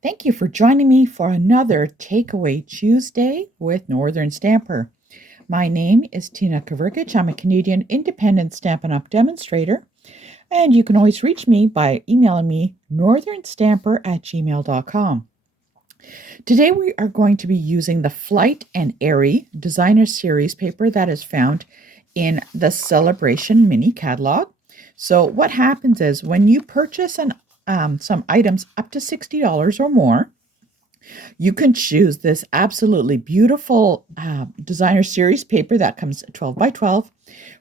Thank you for joining me for another Takeaway Tuesday with Northern Stamper. My name is Tina Kavirkich. I'm a Canadian independent Stampin' Up! Demonstrator, and you can always reach me by emailing me northernstamper@gmail.com. Today we are going to be using the Flight and Airy Designer Series paper that is found in the Celebration Mini Catalog. So what happens is when you purchase some items up to $60 or more, you can choose this absolutely beautiful designer series paper that comes 12 by 12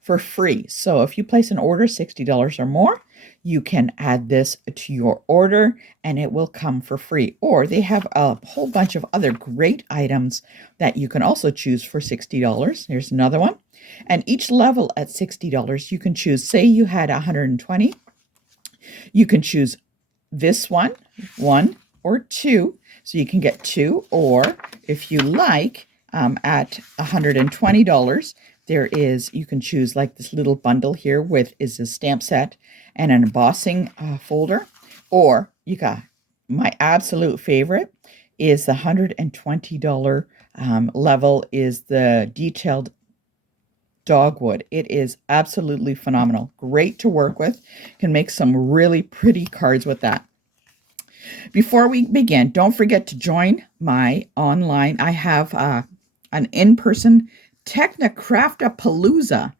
for free. So if you place an order $60 or more, you can add this to your order and it will come for free. Or they have a whole bunch of other great items that you can also choose for $60. Here's another one. And each level at $60, you can choose, say you had 120, you can choose this one or two. So you can get two, or if you like, at $120, you can choose like this little bundle here is a stamp set and an embossing folder. Or you got my absolute favorite is the $120 level is the detailed dogwood. It is absolutely phenomenal. Great to work with. Can make some really pretty cards with that. Before we begin, don't forget to join my online. I have an in-person Technocraftapalooza,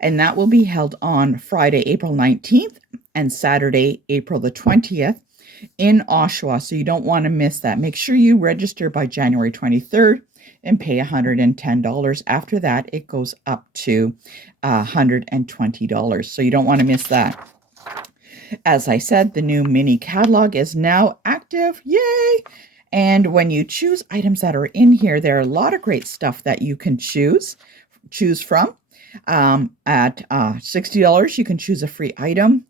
and that will be held on Friday, April 19th and Saturday, April the 20th in Oshawa. So you don't want to miss that. Make sure you register by January 23rd and pay $110. After that, it goes up to $120. So you don't want to miss that. As I said, the new mini catalog is now active. Yay! And when you choose items that are in here, there are a lot of great stuff that you can choose from. At $60, you can choose a free item,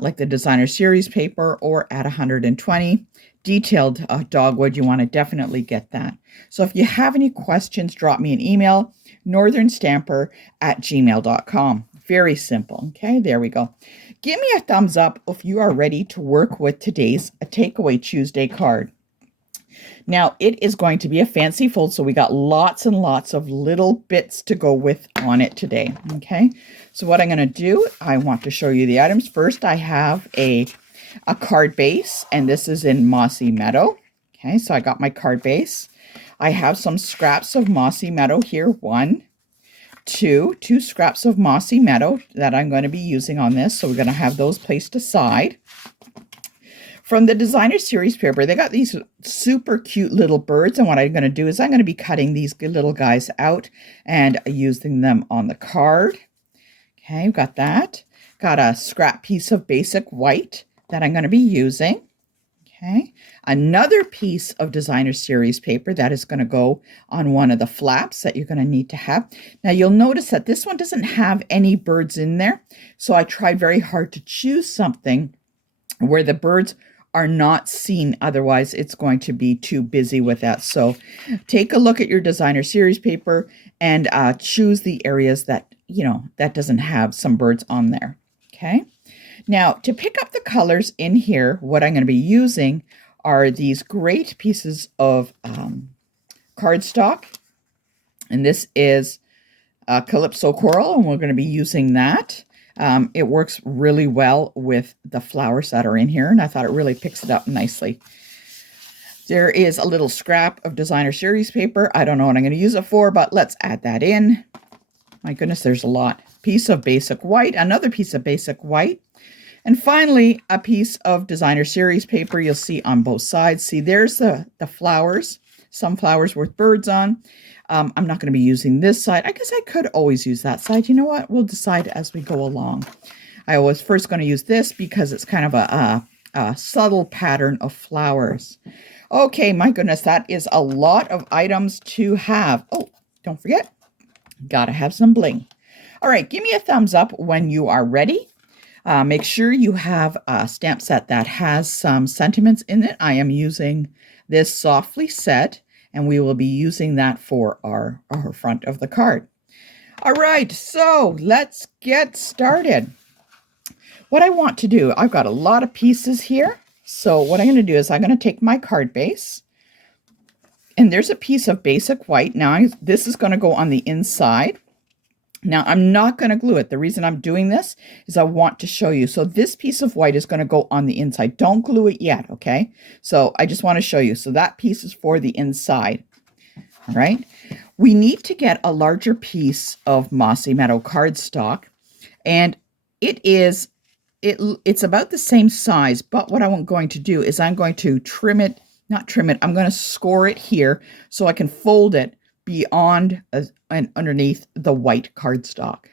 like the designer series paper, or at $120, detailed dogwood. You want to definitely get that. So if you have any questions, drop me an email, northernstamper@gmail.com. Very simple. Okay, there we go. Give me a thumbs up if you are ready to work with today's Takeaway Tuesday card. Now, it is going to be a fancy fold, so we got lots and lots of little bits to go with on it today. Okay, so what I'm going to do, I want to show you the items. First, I have a card base, and this is in Mossy Meadow. Okay, so I got my card base. I have some scraps of Mossy Meadow here. Two scraps of Mossy Meadow that I'm going to be using on this. So we're going to have those placed aside. From the designer series paper, they got these super cute little birds. And what I'm going to do is I'm going to be cutting these little guys out and using them on the card. Okay, we've got that. Got a scrap piece of basic white that I'm going to be using. Okay, another piece of designer series paper that is going to go on one of the flaps that you're going to need to have. Now you'll notice that this one doesn't have any birds in there. So I tried very hard to choose something where the birds are not seen. Otherwise, it's going to be too busy with that. So take a look at your designer series paper and choose the areas that, that doesn't have some birds on there. Okay. Now, to pick up the colors in here, what I'm going to be using are these great pieces of cardstock. And this is Calypso Coral, and we're going to be using that. It works really well with the flowers that are in here, and I thought it really picks it up nicely. There is a little scrap of designer series paper. I don't know what I'm going to use it for, but let's add that in. My goodness, there's a lot. Piece of basic white, another piece of basic white. And finally, a piece of designer series paper you'll see on both sides. See, there's the flowers, some flowers with birds on. I'm not going to be using this side. I guess I could always use that side. You know what? We'll decide as we go along. I was first going to use this because it's kind of a subtle pattern of flowers. Okay, my goodness, that is a lot of items to have. Oh, don't forget, gotta have some bling. All right, give me a thumbs up when you are ready. Make sure you have a stamp set that has some sentiments in it. I am using this Softly Set, and we will be using that for our front of the card. All right, so let's get started. What I want to do, I've got a lot of pieces here. So what I'm going to do is I'm going to take my card base, and there's a piece of basic white. Now this is going to go on the inside. Now I'm not going to glue it. The reason I'm doing this is I want to show you. So this piece of white is going to go on the inside. Don't glue it yet, okay? So I just want to show you. So that piece is for the inside, all right? We need to get a larger piece of Mossy Meadow cardstock, and it's about the same size, but what I'm going to do is I'm going to trim it, not trim it, I'm going to score it here so I can fold it beyond and underneath the white cardstock.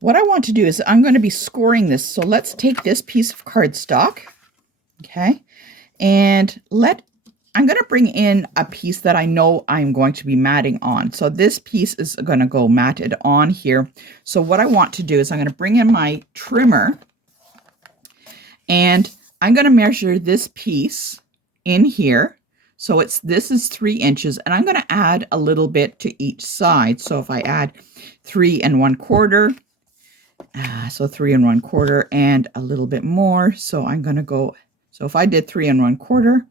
What I want to do is I'm going to be scoring this. So let's take this piece of cardstock, okay, and I'm going to bring in a piece that I know I'm going to be matting on. So this piece is going to go matted on here. So what I want to do is I'm going to bring in my trimmer, and I'm going to measure this piece in here. So this is 3 inches, and I'm going to add a little bit to each side. So if I add 3 1/4, so 3 1/4 and a little bit more. So I'm going to go, so if I did 3 1/4,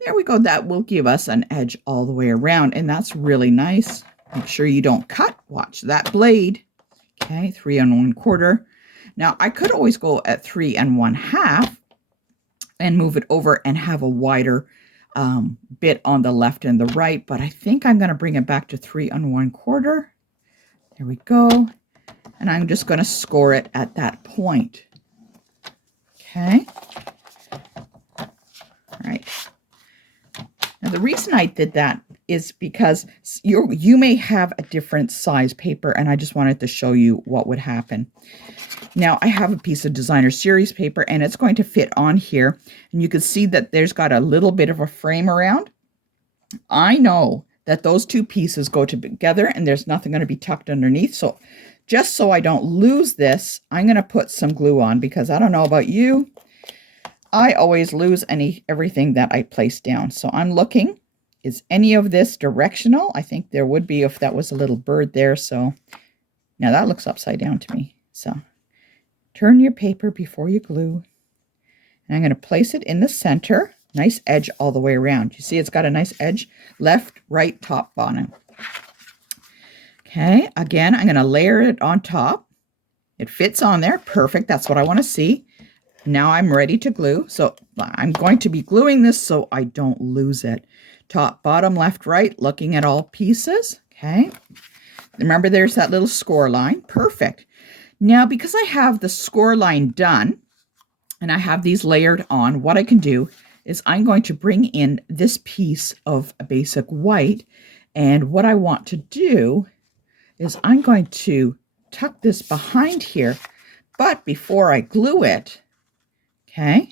there we go. That will give us an edge all the way around, and that's really nice. Make sure you don't cut. Watch that blade. Okay, 3 1/4. Now, I could always go at 3 1/2 and move it over and have a wider bit on the left and the right, but I think I'm going to bring it back to 3 1/4. There we go. And I'm just going to score it at that point. Okay. All right. Now, the reason I did that is because you may have a different size paper, and I just wanted to show you what would happen. Now, I have a piece of designer series paper, and it's going to fit on here, and you can see that there's got a little bit of a frame around. I know that those two pieces go together, and there's nothing going to be tucked underneath, so just so I don't lose this, I'm going to put some glue on, because I don't know about you, I always lose everything that I place down. So I'm looking, is any of this directional? I think there would be if that was a little bird there. So now that looks upside down to me. So turn your paper before you glue. And I'm going to place it in the center. Nice edge all the way around. You see it's got a nice edge, left, right, top, bottom. Okay, again, I'm going to layer it on top. It fits on there. Perfect. That's what I want to see. Now I'm ready to glue. So I'm going to be gluing this so I don't lose it. Top, bottom, left, right, looking at all pieces. Okay. Remember, there's that little score line. Perfect. Now, because I have the score line done and I have these layered on, what I can do is I'm going to bring in this piece of a basic white. And what I want to do is I'm going to tuck this behind here. But before I glue it, okay,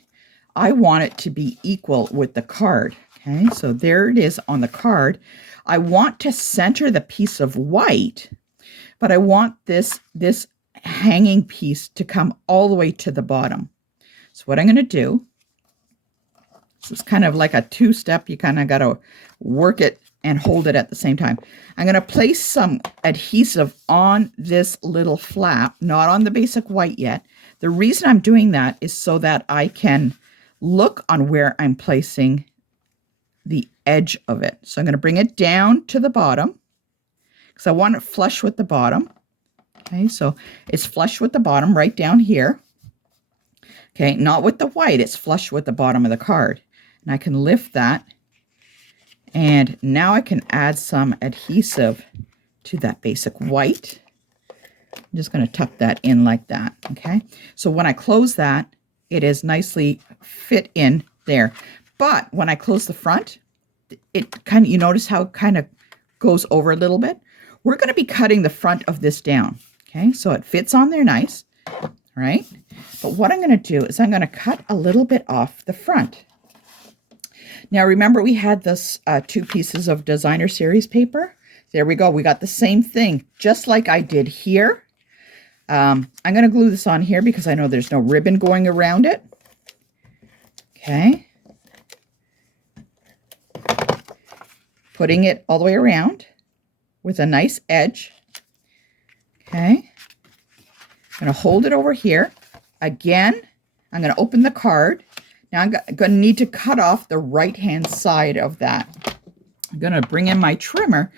I want it to be equal with the card. Okay, so there it is on the card. I want to center the piece of white, but I want this hanging piece to come all the way to the bottom. So what I'm going to do, this is kind of like a two-step. You kind of got to work it and hold it at the same time. I'm going to place some adhesive on this little flap, not on the basic white yet. The reason I'm doing that is so that I can look on where I'm placing the edge of it. So I'm going to bring it down to the bottom because I want it flush with the bottom. Okay, so it's flush with the bottom right down here. Okay, not with the white, it's flush with the bottom of the card. And I can lift that, and now I can add some adhesive to that basic white. I'm just going to tuck that in like that, okay? So when I close that, it is nicely fit in there. But when I close the front, it kind of, you notice how it kind of goes over a little bit? We're going to be cutting the front of this down, okay? So it fits on there nice, right? But what I'm going to do is I'm going to cut a little bit off the front. Now, remember we had this 2 pieces of designer series paper? There we go. We got the same thing, just like I did here. I'm going to glue this on here because I know there's no ribbon going around it. Okay. Putting it all the way around. with a nice edge. Okay. I'm going to hold it over here. Again, I'm going to open the card. Now I'm going to need to cut off the right-hand side of that. I'm going to bring in my trimmer,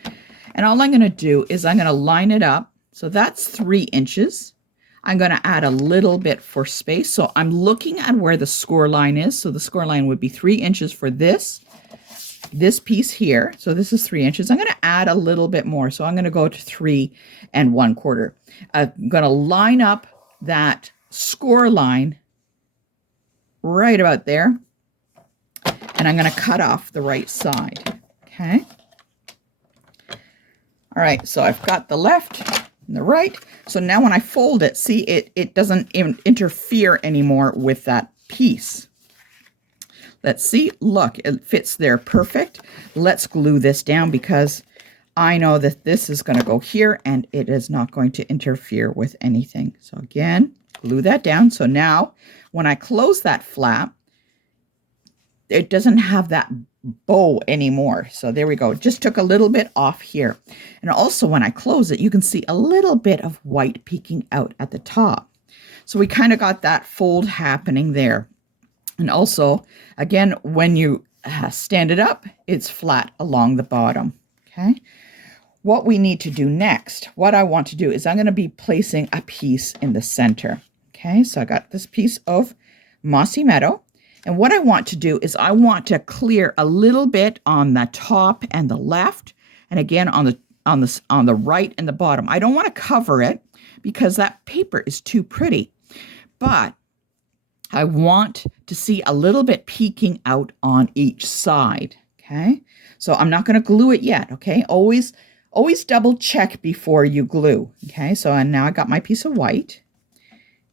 and all I'm going to do is I'm going to line it up. So that's 3 inches. I'm going to add a little bit for space. So I'm looking at where the score line is. So the score line would be 3 inches for this piece here. So this is 3 inches. I'm going to add a little bit more. So I'm going to go to 3 1/4. I'm going to line up that score line right about there. And I'm going to cut off the right side. Okay. All right. So I've got the left and the right. So now when I fold it, see, it doesn't even interfere anymore with that piece. Let's see. Look, it fits there perfect. Let's glue this down because I know that this is going to go here and it is not going to interfere with anything. So again, glue that down. So now when I close that flap, it doesn't have that bow anymore. So there we go. It just took a little bit off here. And also when I close it, you can see a little bit of white peeking out at the top. So we kind of got that fold happening there. And also, again, when you stand it up, it's flat along the bottom. Okay. What we need to do next, what I want to do is I'm going to be placing a piece in the center. Okay. So I got this piece of Mossy Meadow. And what I want to do is I want to clear a little bit on the top and the left. And again, on the right and the bottom. I don't want to cover it because that paper is too pretty. But I want to see a little bit peeking out on each side, okay? So I'm not going to glue it yet, okay? Always double check before you glue, okay? So now I got my piece of white.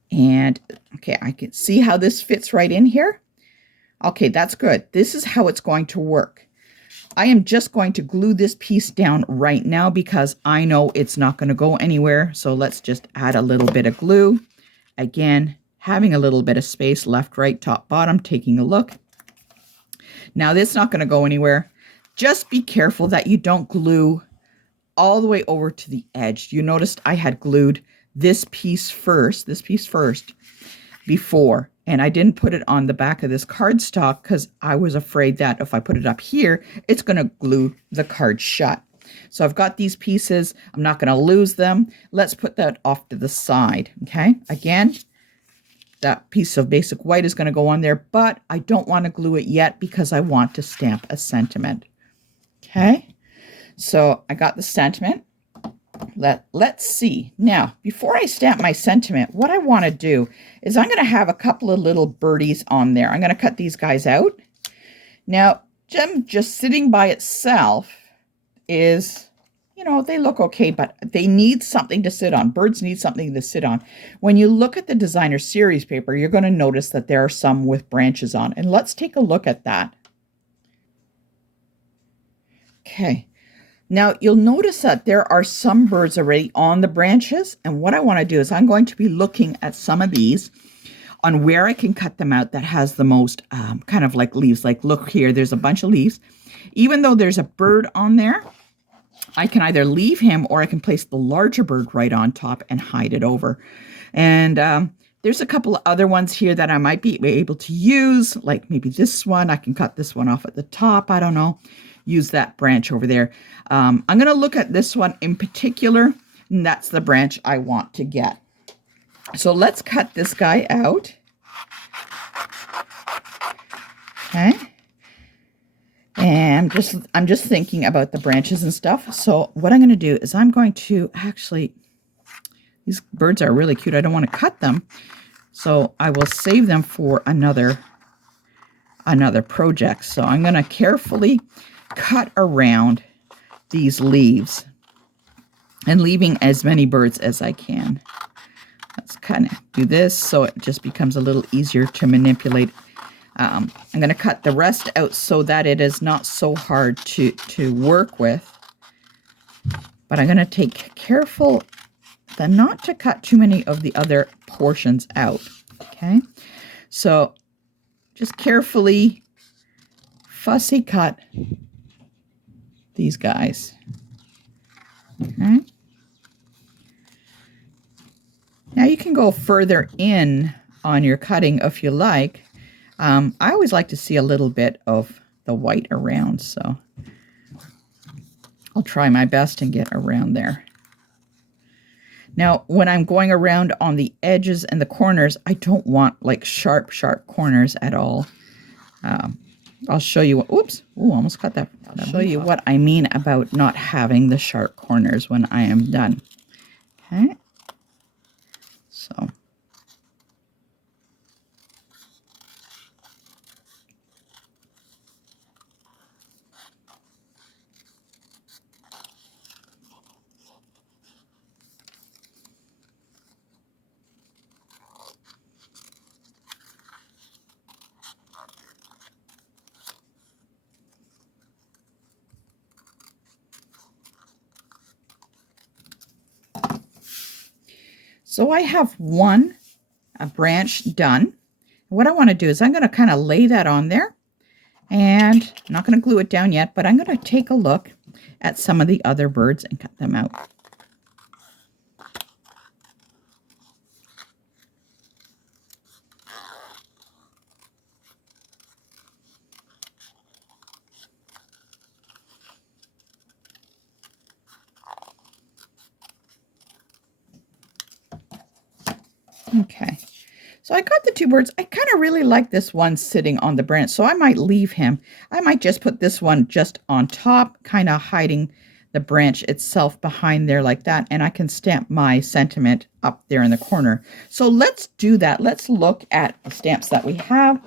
And, okay, I can see how this fits right in here. Okay, that's good. This is how it's going to work. I am just going to glue this piece down right now because I know it's not going to go anywhere. So let's just add a little bit of glue. Again, having a little bit of space, left, right, top, bottom, taking a look. Now this is not going to go anywhere. Just be careful that you don't glue all the way over to the edge. You noticed I had glued this piece first before, and I didn't put it on the back of this cardstock because I was afraid that if I put it up here, it's going to glue the card shut. So I've got these pieces. I'm not going to lose them. Let's put that off to the side. Okay. Again, that piece of basic white is going to go on there, but I don't want to glue it yet because I want to stamp a sentiment. Okay. So I got the sentiment. Let's see. Now, before I stamp my sentiment, what I want to do is I'm going to have a couple of little birdies on there. I'm going to cut these guys out. Now, them just sitting by itself is, you know, they look okay, but they need something to sit on. Birds need something to sit on. When you look at the designer series paper, you're going to notice that there are some with branches on. And let's take a look at that. Okay. Now, you'll notice that there are some birds already on the branches. And what I want to do is I'm going to be looking at some of these on where I can cut them out that has the most kind of like leaves. Like, look here, there's a bunch of leaves. Even though there's a bird on there, I can either leave him or I can place the larger bird right on top and hide it over. And there's a couple of other ones here that I might be able to use, like maybe this one. I can cut this one off at the top. I don't know. Use that branch over there. I'm going to look at this one in particular, and that's the branch I want to get. So let's cut this guy out. Okay. And I'm just thinking about the branches and stuff. So what I'm going to do is I'm going to actually, these birds are really cute. I don't want to cut them. So I will save them for another project. So I'm going to carefully cut around these leaves and leaving as many birds as I can. Let's kind of do this so it just becomes a little easier to manipulate. I'm going to cut the rest out so that it is not so hard to work with. But I'm going to take careful not to cut too many of the other portions out. Okay, so just carefully fussy cut these guys. Okay. Now you can go further in on your cutting if you like. I always like to see a little bit of the white around, so I'll try my best and get around there. Now, when I'm going around on the edges and the corners, I don't want like sharp corners at all. I'll show you what, oops, ooh, almost cut that. I'll show you what I mean about not having the sharp corners when I am done. Okay, so. So I have a branch done. What I want to do is I'm going to kind of lay that on there, and I'm not going to glue it down yet, but I'm going to take a look at some of the other birds and cut them out. Okay, so I got the two birds. I kind of really like this one sitting on the branch, so I might leave him. I might just put this one just on top, kind of hiding the branch itself behind there like that, and I can stamp my sentiment up there in the corner. So let's do that. Let's look at the stamps that we have,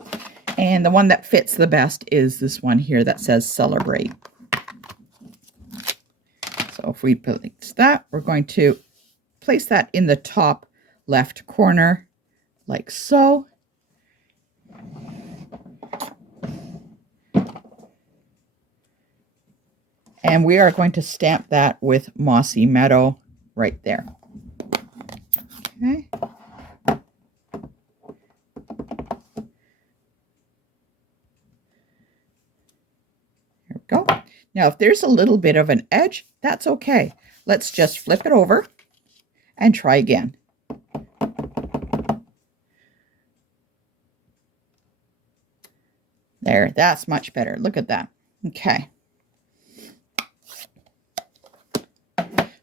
and the one that fits the best is this one here that says Celebrate. So if we place that, we're going to place that in the top left corner like so. And we are going to stamp that with Mossy Meadow right there. Okay. There we go. Now, if there's a little bit of an edge, that's okay. Let's just flip it over and try again. There, that's much better. Look at that. Okay.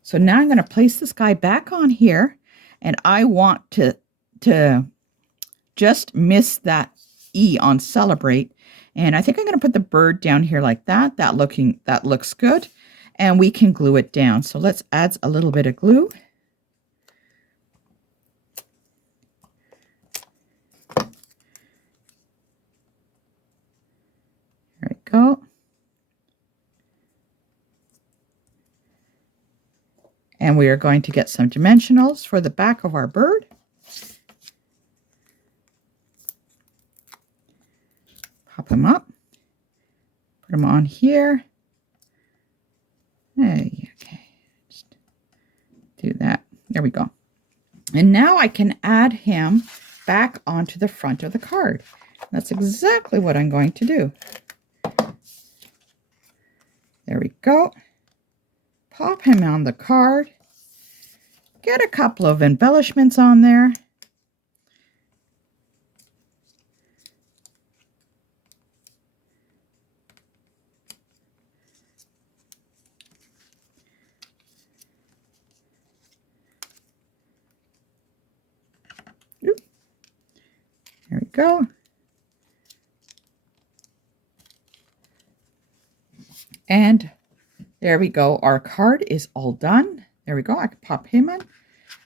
So now I'm going to place this guy back on here, and I want to just miss that E on Celebrate. And I think I'm going to put the bird down here like that. That looks good. And we can glue it down. So let's add a little bit of glue. There we go. And we are going to get some dimensionals for the back of our bird. Pop them up. Put them on here. Hey, okay. Just do that. There we go. And now I can add him back onto the front of the card. That's exactly what I'm going to do. There we go. Pop him on the card. Get a couple of embellishments on there. There we go. And there we go. Our card is all done. There we go. I can pop him in.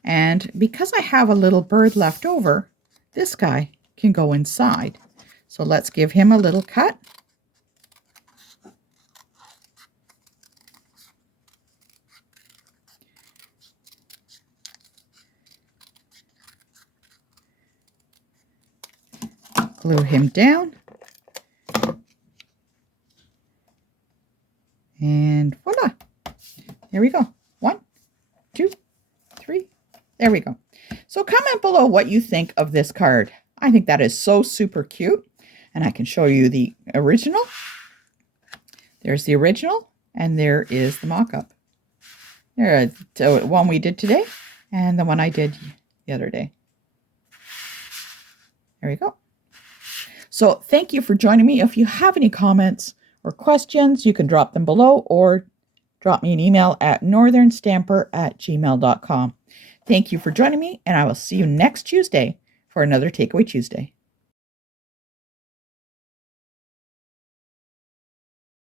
And because I have a little bird left over, this guy can go inside. So let's give him a little cut. Glue him down. And voila. There we go. 1, 2, 3. There we go. So comment below what you think of this card. I think that is so super cute. And I can show you the original. There's the original, and there is the mock-up. There, the one we did today and the one I did the other day. There we go. So thank you for joining me. If you have any comments or questions, you can drop them below or drop me an email at northernstamper@gmail.com. Thank you for joining me, and I will see you next Tuesday for another Takeaway Tuesday.